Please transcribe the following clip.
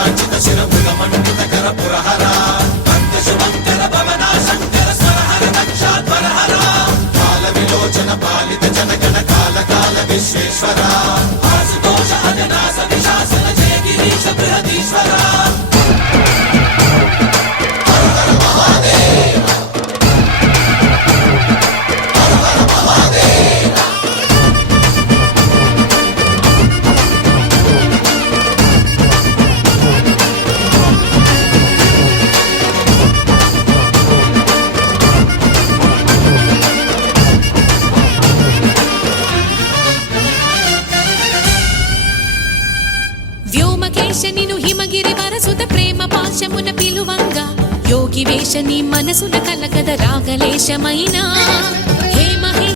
శ్రీరాజిత శిరముగమండిత కర పురహర భక్త శుభంకర భవనా శంకర స్వరహర దక్షాధ్వరహర కాల విలోచన పాలిత జనగణ కాల కాల విశ్వేశ్వర ఆశుతోష అజనాస విశాసన జయ గిరీశ బృహదీశ్వర నిను హిమగిరి వరసుత ప్రేమ పాశమున పిలువంగా యోగి వేష నీ మనసున కలగద రాగలేశమైనా